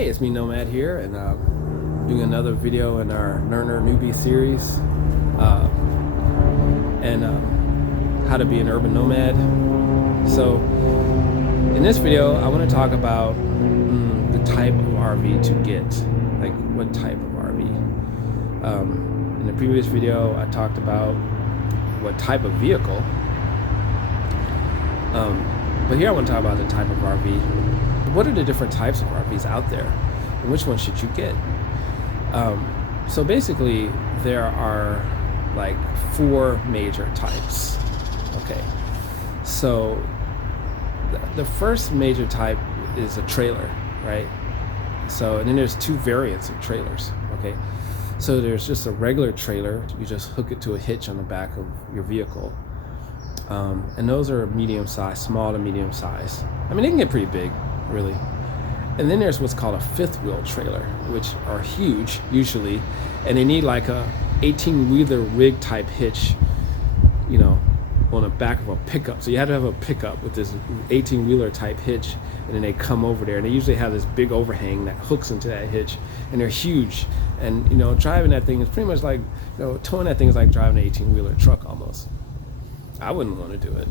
Hey, it's me, Nomad here, and doing another video in our Learner Newbie series, and how to be an urban nomad. So, in this video, I want to talk about the type of RV to get, like what type of RV. In the previous video, I talked about what type of vehicle, but here I want to talk about the type of RV. What are the different types of RVs out there, and which one should you get? So basically, there are like 4 major types. Okay, so the first major type is a trailer, right? So, and then there's 2 variants of trailers. Okay, so there's just a regular trailer. You just hook it to a hitch on the back of your vehicle, and those are medium size, small to medium size. I mean, they can get pretty big, really. And then there's what's called a 5th wheel trailer, which are huge usually, and they need like a 18-wheeler rig type hitch, you know, on the back of a pickup. So you have to have a pickup with this 18-wheeler type hitch, and then they come over there, and they usually have this big overhang that hooks into that hitch, and they're huge. And you know, driving that thing is pretty much like, you know, towing that thing is like driving an 18-wheeler truck almost. I wouldn't want to do it.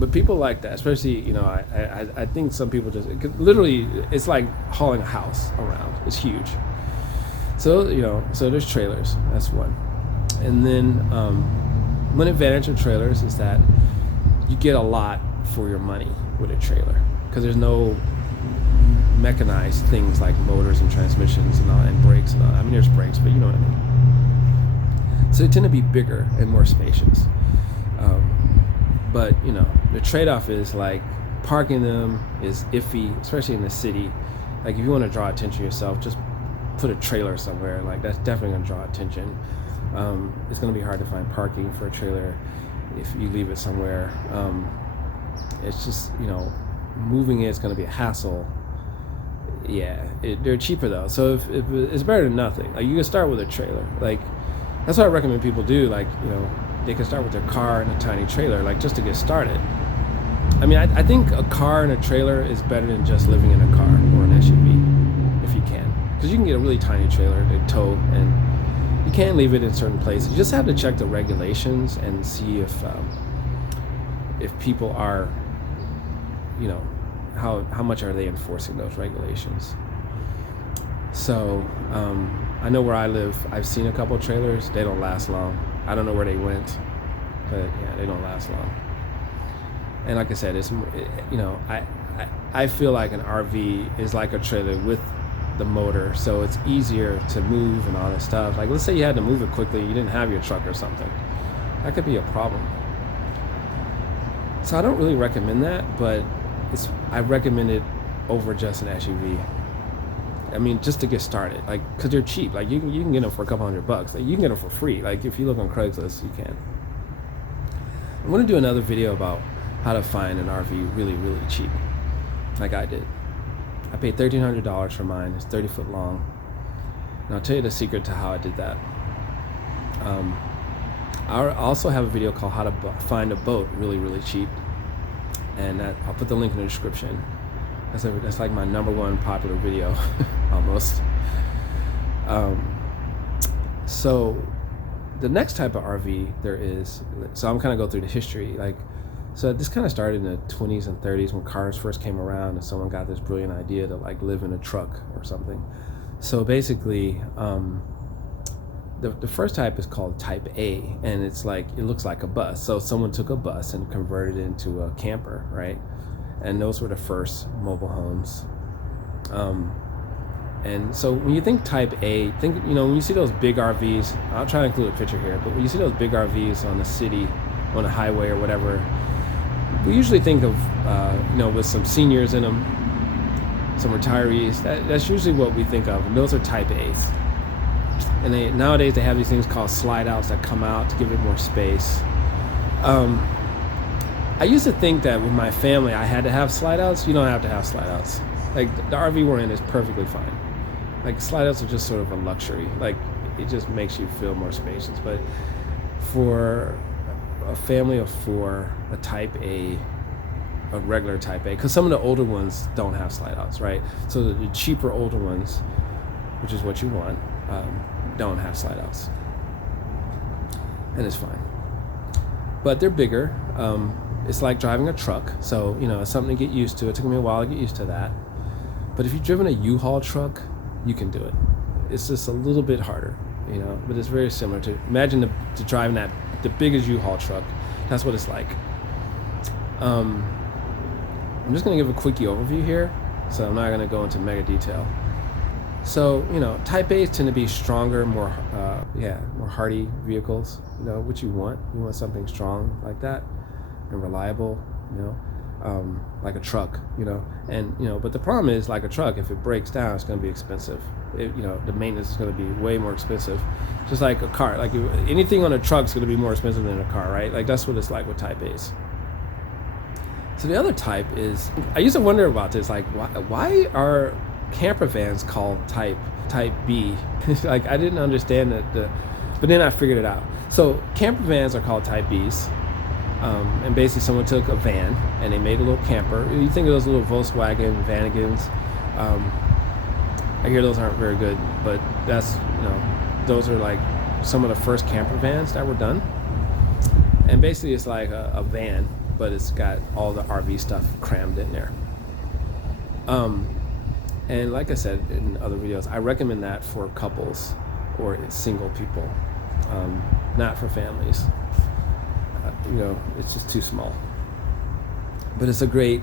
But people like that, especially, you know, I think some people just, literally, it's like hauling a house around. It's huge. So, you know, so there's trailers. That's one. And then one advantage of trailers is that you get a lot for your money with a trailer, because there's no mechanized things like motors and transmissions and all, and brakes and all. I mean, there's brakes, but you know what I mean. So they tend to be bigger and more spacious. But you know, the trade-off is like parking them is iffy, especially in the city. Like if you want to draw attention to yourself, just put a trailer somewhere. Like that's definitely going to draw attention. It's going to be hard to find parking for a trailer if you leave it somewhere. It's just, you know, moving it is going to be a hassle. Yeah, they're cheaper though, so if it's better than nothing. Like you can start with a trailer. Like that's what I recommend people do. Like, you know, they can start with their car and a tiny trailer, like just to get started. I mean, I think a car and a trailer is better than just living in a car or an SUV, if you can. Because you can get a really tiny trailer to tow, and you can leave it in certain places. You just have to check the regulations and see if people are, you know, how much are they enforcing those regulations. So, I know where I live, I've seen a couple of trailers. They don't last long. I don't know where they went, but yeah, they don't last long. And like I said, it's, you know, I feel like an RV is like a trailer with the motor, so it's easier to move and all that stuff. Like let's say you had to move it quickly, you didn't have your truck or something. That could be a problem. So I don't really recommend that, but I recommend it over just an SUV. I mean, just to get started, like, cause they're cheap. Like you can get them for a couple $100. Like you can get them for free. Like if you look on Craigslist, you can. I'm gonna do another video about how to find an RV really, really cheap, like I did. I paid $1,300 for mine. It's 30 foot long, and I'll tell you the secret to how I did that. I also have a video called how to find a boat really, really cheap, and I'll put the link in the description. That's like my #1 popular video, almost. So the next type of RV there is, so I'm kind of go through the history. Like, so this kind of started in the 20s and 30s when cars first came around, and someone got this brilliant idea to like live in a truck or something. So basically, the first type is called Type A, and it's like, it looks like a bus. So someone took a bus and converted it into a camper, right? And those were the first mobile homes. And so when you think Type A, think, you know, when you see those big RVs, I'll try to include a picture here, but when you see those big RVs on the city, on a highway or whatever, we usually think of, you know, with some seniors in them, some retirees. That's usually what we think of, and those are Type A's. And nowadays they have these things called slide outs that come out to give it more space. I used to think that with my family I had to have slide outs. You don't have to have slide outs. Like the RV we're in is perfectly fine. Like slide outs are just sort of a luxury. Like it just makes you feel more spacious. But for a family of 4, a Type A a regular Type A, because some of the older ones don't have slide outs, right? So the cheaper older ones, which is what you want, don't have slide outs, and it's fine. But they're bigger. It's like driving a truck, so it's something to get used to. It took me a while to get used to that. But if you've driven a U-Haul truck, you can do it. It's just a little bit harder, but it's very similar to, imagine the driving the biggest U-Haul truck. That's what it's like. I'm just going to give a quickie overview here, so I'm not going to go into mega detail. So, Type A's tend to be stronger, more hardy vehicles, what you want. You want something strong like that and reliable, like a truck, but the problem is, like a truck, if it breaks down, it's going to be expensive. The maintenance is going to be way more expensive. Just like a car, like anything on a truck is going to be more expensive than a car, right? Like that's what it's like with Type A's. So the other type is, I used to wonder about this, like why are camper vans called Type B? Like I didn't understand that, but then I figured it out. So camper vans are called Type Bs. And basically someone took a van and they made a little camper. You think of those little Volkswagen Vanagons. I hear those aren't very good, but that's, those are like some of the first camper vans that were done. And basically it's like a van, but it's got all the RV stuff crammed in there. And like I said in other videos, I recommend that for couples or single people, not for families. It's just too small. But it's a great,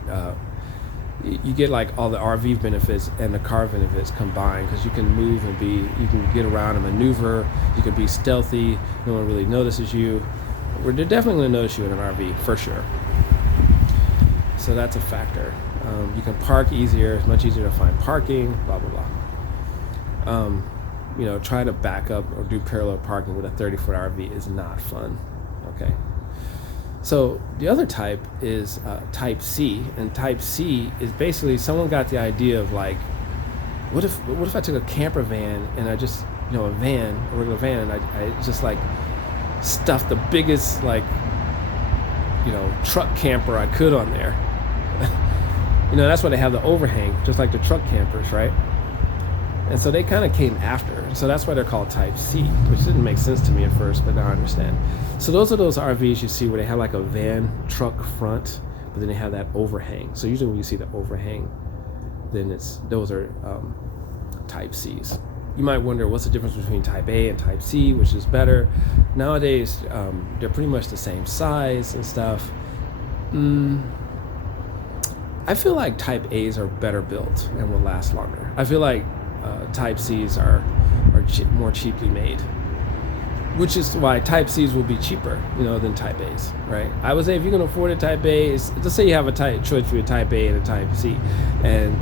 you get like all the RV benefits and the car benefits combined, because you can move and you can get around and maneuver, you can be stealthy, no one really notices you. They're definitely going to notice you in an RV, for sure. So that's a factor. You can park easier, it's much easier to find parking, blah, blah, blah. Try to back up or do parallel parking with a 30-foot RV is not fun, okay? So the other type is Type C, and Type C is basically someone got the idea of like, what if I took a camper van and I just, a regular van, and I just like stuffed the biggest like, truck camper I could on there. That's why they have the overhang, just like the truck campers, right? And so they kind of came after. So that's why they're called Type C, which didn't make sense to me at first, but now I understand. So those are those RVs you see where they have like a van truck front, but then they have that overhang. So usually when you see the overhang, then those are Type Cs. You might wonder what's the difference between Type A and Type C, which is better. Nowadays, they're pretty much the same size and stuff. I feel like Type A's are better built and will last longer. I feel like Type C's are more cheaply made, which is why Type C's will be cheaper, than Type A's, right? I would say if you can afford a Type A, let's say you have a choice between a Type A and a Type C, and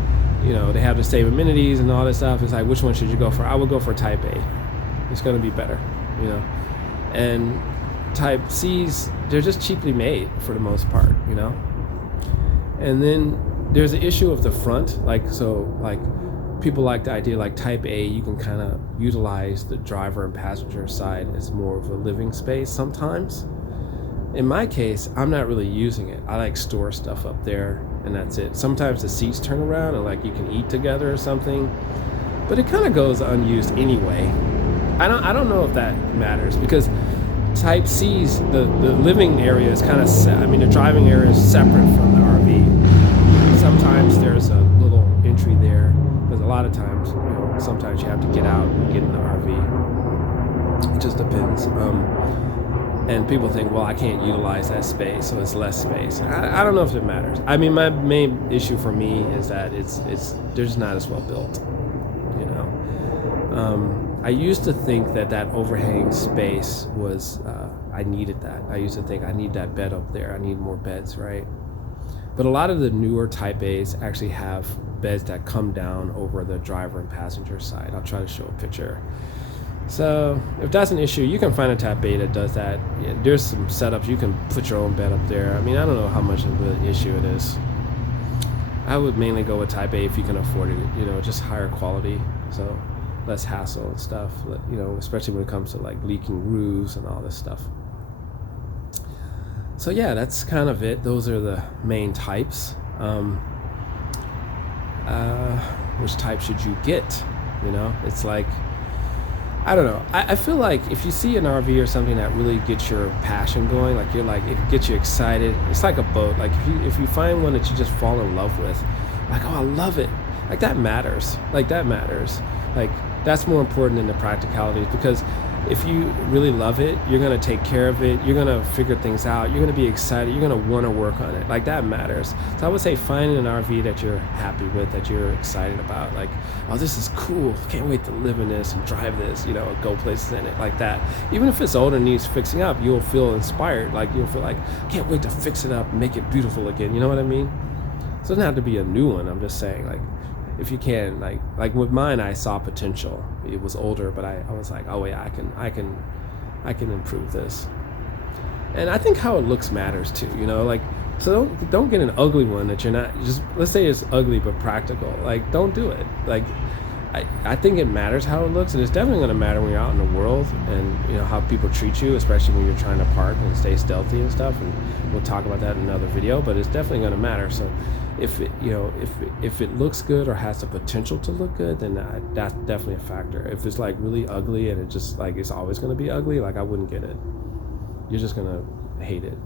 they have the same amenities and all this stuff. It's like, which one should you go for? I would go for Type A. It's going to be better, And Type C's, they're just cheaply made for the most part, And then there's the issue of the front, people like the idea like Type A, you can kind of utilize the driver and passenger side as more of a living space sometimes. In my case, I'm not really using it. I like store stuff up there and that's it. Sometimes the seats turn around and like you can eat together or something, but it kind of goes unused anyway. I don't know if that matters, because Type C's, the living area is kind of the driving area is separate from the RV. Sometimes there's a little entry there, because a lot of times, sometimes you have to get out and get in the RV. It just depends. And people think, well, I can't utilize that space, so it's less space. I don't know if it matters. My main issue for me is that they're just not as well built, I used to think that overhang space was, I needed that. I used to think I need that bed up there. I need more beds, right? But a lot of the newer Type A's actually have beds that come down over the driver and passenger side. I'll try to show a picture. So if that's an issue, you can find a Type A that does that. Yeah, there's some setups. You can put your own bed up there. I don't know how much of an issue it is. I would mainly go with Type A if you can afford it, just higher quality. So less hassle and stuff, especially when it comes to like leaking roofs and all this stuff. So yeah, that's kind of it. Those are the main types. Which type should you get? It's like, I don't know. I feel like if you see an RV or something that really gets your passion going, like it gets you excited. It's like a boat. Like if you find one that you just fall in love with, like, oh, I love it. Like that matters. Like that's more important than the practicalities, because if you really love it, you're gonna take care of it. You're gonna figure things out. You're gonna be excited. You're gonna want to work on it. Like that matters. So I would say finding an RV that you're happy with, that you're excited about. Like, oh, this is cool. Can't wait to live in this and drive this. Go places in it, like that. Even if it's old and needs fixing up, you'll feel inspired. Like you'll feel like, can't wait to fix it up, and make it beautiful again. You know what I mean? So it doesn't have to be a new one. I'm just saying, like, if you can, like with mine, I saw potential. It was older, but I was like, oh yeah, I can improve this. And I think how it looks matters too. Like, so don't get an ugly one that you're not, just, let's say it's ugly but practical. Like, don't do it. Like, I think it matters how it looks, and it's definitely going to matter when you're out in the world, and how people treat you, especially when you're trying to park and stay stealthy and stuff. And we'll talk about that in another video, but it's definitely going to matter. So if it if it looks good or has the potential to look good, then that's definitely a factor. If it's like really ugly and it just like it's always going to be ugly, like I wouldn't get it. You're just going to hate it.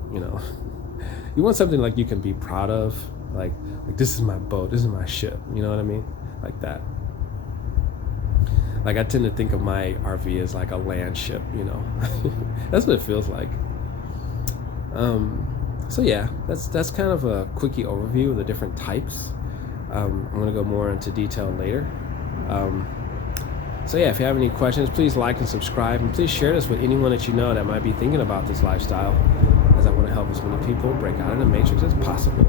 You want something like you can be proud of, like this is my boat, this is my ship. You know what I mean? Like that. Like I tend to think of my RV as like a land ship, That's what it feels like. So yeah, that's kind of a quickie overview of the different types. I'm gonna go more into detail later. So yeah, if you have any questions, please like and subscribe, and please share this with anyone that you know that might be thinking about this lifestyle, as I want to help as many people break out of the matrix as possible.